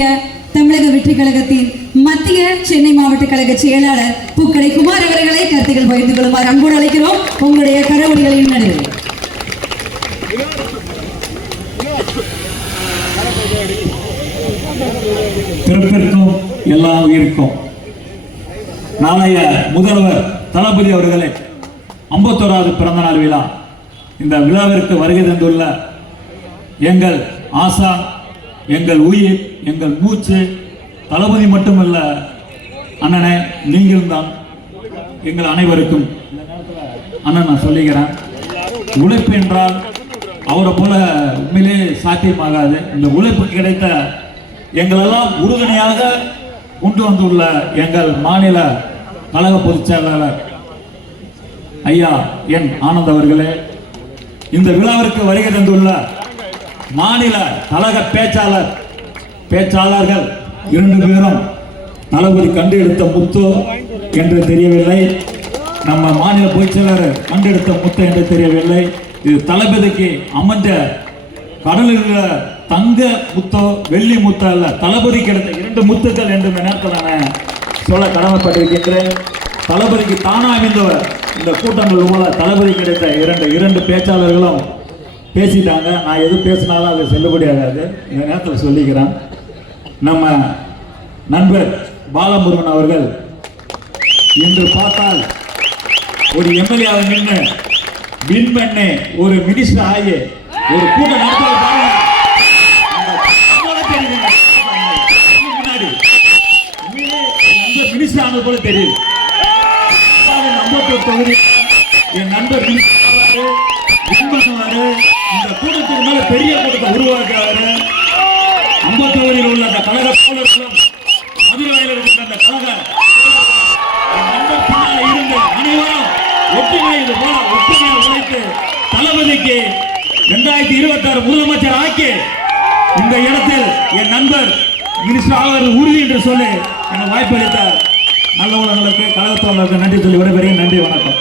பேசிய தமிழக வெற்றி கழகத்தின் மத்திய சென்னை மாவட்ட கழக செயலாளர் பூக்கடை குமார் அவர்களை கருத்துக்கள் பகிர்ந்து கொள்ளுமாறு அன்போடு அழைக்கிறோம். உங்களுடைய கரவொலிகளின் நடுவில் பிறப்பிற்கும் எல்லா உயிருக்கும். நாளைய முதல்வர் தளபதி அவர்களே ஐம்பத்தோராவது பிறந்த நாள் விழா. இந்த விழாவிற்கு வருகை தந்துள்ள எங்கள் ஆசான் எங்கள் உயிர் எங்கள் மூச்சு தளபதி மட்டுமல்ல அண்ணனே நீங்களும் தான். எங்கள் அனைவருக்கும். அண்ணன் நான் சொல்லிக்கிறேன். உழைப்பு என்றால் அவரை போல உண்மையிலே சாத்தியமாகாது. இந்த உழைப்பு கிடைத்த எங்களெல்லாம் உறுதுணையாக கொண்டு வந்துள்ள எங்கள் மாநில கழக பொதுச் செயலாளர் ஐயா என் ஆனந்த் அவர்களே இந்த விழாவிற்கு வருகை தந்துள்ள மாநில கழக பேச்சாளர் பேச்சாளர்கள் இரண்டு பேரும் தளபதி கண்டு எடுத்த முத்து என்று தெரியவில்லை. நம்ம மாநில பொதுச் செயலாளர் கண்டெடுத்த முத்து என்று தெரியவில்லை. இது தளபதிக்கு அமைந்த கடலில் தங்க முத்தோ வெள்ளி முத்தோ அல்ல தளபதி கிடைத்த இரண்டு முத்துக்கள் என்று நேரத்தில் நான் சொல்ல கடமைப்பட்டிருக்கின்றேன். தளபதிக்கு தானாக அமைந்தவர் இந்த கூட்டங்கள் போல தளபதி கிடைத்த இரண்டு இரண்டு பேச்சாளர்களும் பேசிட்டாங்க. நான் எது பேசினாலும் அது செல்லுபடியாகாது இந்த நேரத்தில் சொல்லிக்கிறேன். நம்ம நண்பர் பாலமுருகன் அவர்கள் இன்று பார்த்தால் ஒரு எம்எல்ஏ நின்று வின் பண்ணி ஒரு மினிஸ்டர் ஆகி ஒரு கூட்டம் நடத்த அந்த மினிஸ்டர் ஆனது போல தெரியுது. தொகுதி. என் நண்பர் மினிஸ்டர் இந்த கூட்டத்துக்கு மேல பெரிய கூட்டத்தை உருவாக்குறாரு. அம்பத்தூரில் உள்ள அந்த கழக தோழர்களும் மதுரையில் அந்த கழக என் இருந்து அனைவரும் ஒற்றுமை இது போல ஒற்றுமையை உழைத்து தளபதிக்கு இரண்டாயிரத்தி இருபத்தி ஆறு முதலமைச்சர் ஆக்கி இந்த இடத்தில் என் நண்பர் மினிஸ்டர் ஆவது உறுதி என்று சொல்லி எனக்கு வாய்ப்பளித்த நல்ல உள்ளங்களுக்கு கழகத்தோழர்களுக்கு நன்றி சொல்லி விடைபெறுகிறேன். நன்றி வணக்கம்.